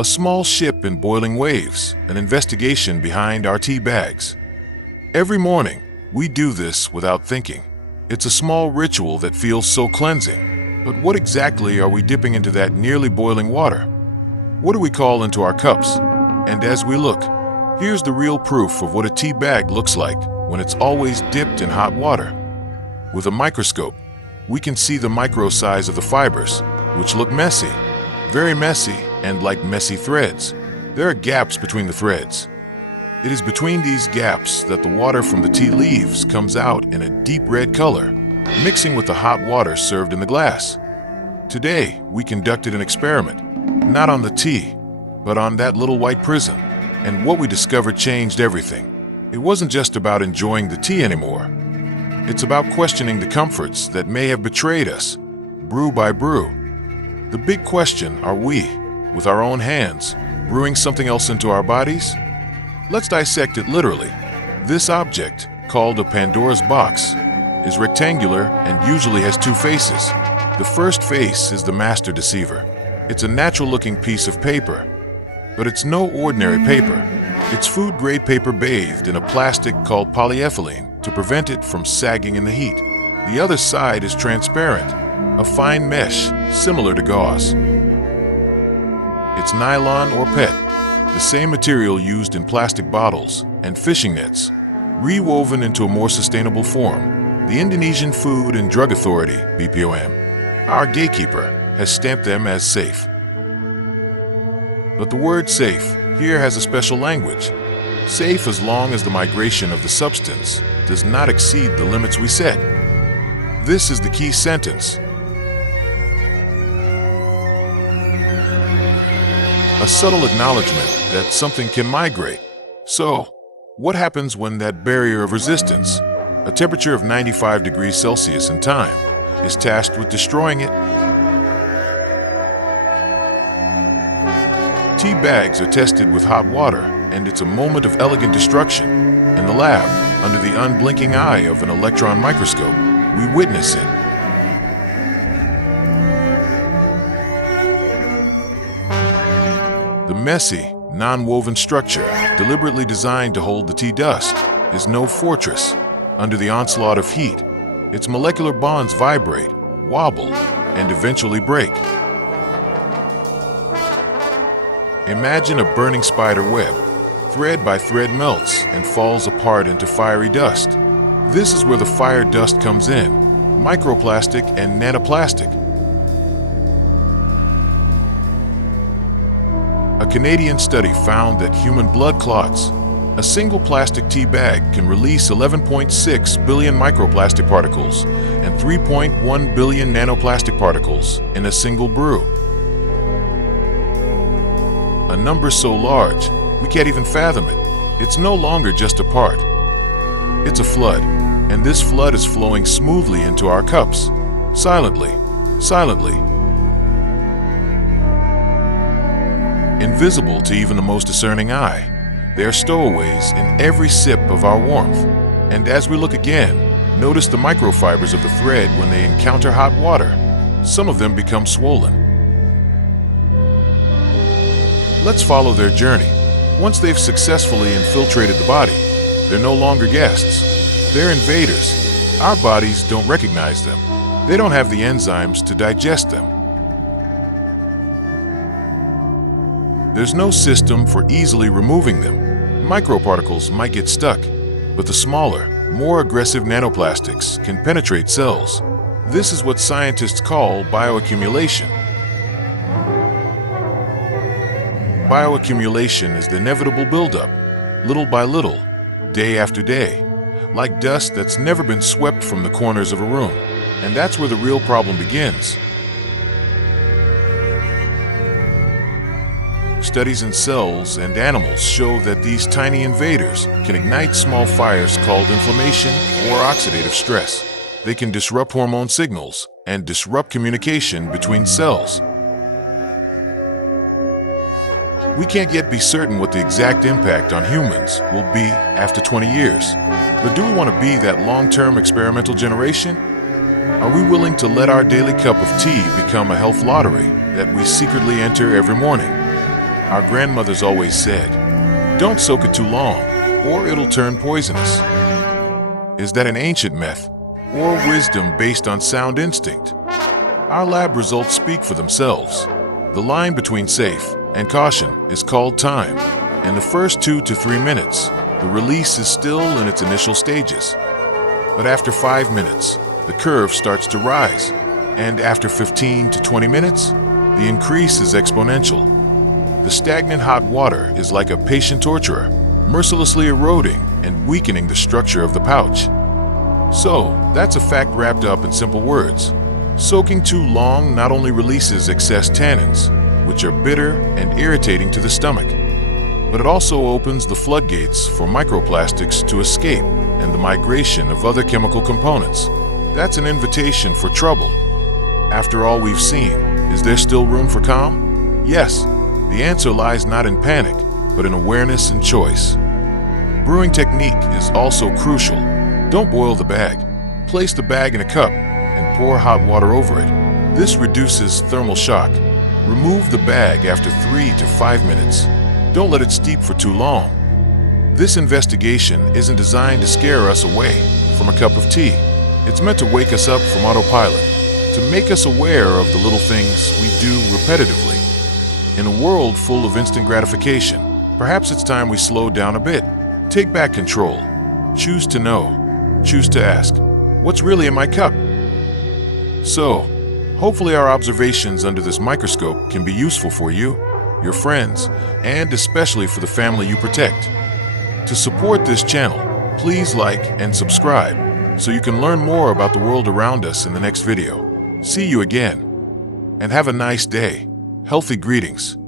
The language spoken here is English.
A small ship in boiling waves, an investigation behind our tea bags. Every morning, we do this without thinking. It's a small ritual that feels so cleansing. But what exactly are we dipping into that nearly boiling water? What do we call into our cups? And as we look, here's the real proof of what a tea bag looks like when it's always dipped in hot water. With a microscope, we can see the micro size of the fibers, which look messy, very messy, and like messy threads. There are gaps between the threads. It is between these gaps that the water from the tea leaves comes out in a deep red color, mixing with the hot water served in the glass. Today, we conducted an experiment, not on the tea, but on that little white prism, and what we discovered changed everything. It wasn't just about enjoying the tea anymore. It's about questioning the comforts that may have betrayed us, brew by brew. The big question, are we, with our own hands, brewing something else into our bodies? Let's dissect it literally. This object, called a Pandora's box, is rectangular and usually has two faces. The first face is the master deceiver. It's a natural-looking piece of paper, but it's no ordinary paper. It's food-grade paper bathed in a plastic called polyethylene to prevent it from sagging in the heat. The other side is transparent, a fine mesh similar to gauze. It's nylon or PET, the same material used in plastic bottles and fishing nets, rewoven into a more sustainable form. The Indonesian Food and Drug Authority, BPOM, our gatekeeper, has stamped them as safe. But the word safe here has a special language. Safe as long as the migration of the substance does not exceed the limits we set. This is the key sentence. A subtle acknowledgement that something can migrate. So, what happens when that barrier of resistance, a temperature of 95 degrees Celsius in time, is tasked with destroying it? Tea bags are tested with hot water, and it's a moment of elegant destruction. In the lab, under the unblinking eye of an electron microscope, we witness it. The messy, non-woven structure, deliberately designed to hold the tea dust, is no fortress. Under the onslaught of heat, its molecular bonds vibrate, wobble, and eventually break. Imagine a burning spider web. Thread by thread melts and falls apart into fiery dust. This is where the fire dust comes in, microplastic and nanoplastic. A Canadian study found that human blood clots, a single plastic tea bag can release 11.6 billion microplastic particles and 3.1 billion nanoplastic particles in a single brew. A number so large, we can't even fathom it. It's no longer just a part. It's a flood, and this flood is flowing smoothly into our cups, silently, silently. Invisible to even the most discerning eye, they are stowaways in every sip of our warmth. And as we look again, notice the microfibers of the thread when they encounter hot water. Some of them become swollen. Let's follow their journey. Once they've successfully infiltrated the body, they're no longer guests. They're invaders. Our bodies don't recognize them. They don't have the enzymes to digest them. There's no system for easily removing them. Microparticles might get stuck, but the smaller, more aggressive nanoplastics can penetrate cells. This is what scientists call bioaccumulation. Bioaccumulation is the inevitable buildup, little by little, day after day, like dust that's never been swept from the corners of a room. And that's where the real problem begins. Studies in cells and animals show that these tiny invaders can ignite small fires called inflammation or oxidative stress. They can disrupt hormone signals and disrupt communication between cells. We can't yet be certain what the exact impact on humans will be after 20 years. But do we want to be that long-term experimental generation? Are we willing to let our daily cup of tea become a health lottery that we secretly enter every morning? Our grandmothers always said, "Don't soak it too long, or it'll turn poisonous." Is that an ancient myth, or wisdom based on sound instinct? Our lab results speak for themselves. The line between safe and caution is called time. In the first 2 to 3 minutes, the release is still in its initial stages. But after 5 minutes, the curve starts to rise. And after 15 to 20 minutes, the increase is exponential. The stagnant hot water is like a patient torturer, mercilessly eroding and weakening the structure of the pouch. So, that's a fact wrapped up in simple words. Soaking too long not only releases excess tannins, which are bitter and irritating to the stomach, but it also opens the floodgates for microplastics to escape and the migration of other chemical components. That's an invitation for trouble. After all we've seen, is there still room for calm? Yes, the answer lies not in panic, but in awareness and choice. Brewing technique is also crucial. Don't boil the bag. Place the bag in a cup and pour hot water over it. This reduces thermal shock. Remove the bag after 3 to 5 minutes. Don't let it steep for too long. This investigation isn't designed to scare us away from a cup of tea. It's meant to wake us up from autopilot, to make us aware of the little things we do repetitively. In a world full of instant gratification, perhaps it's time we slow down a bit. Take back control. Choose to know. Choose to ask, what's really in my cup? So, hopefully our observations under this microscope can be useful for you, your friends, and especially for the family you protect. To support this channel, please like and subscribe so you can learn more about the world around us in the next video. See you again, and have a nice day. Healthy greetings.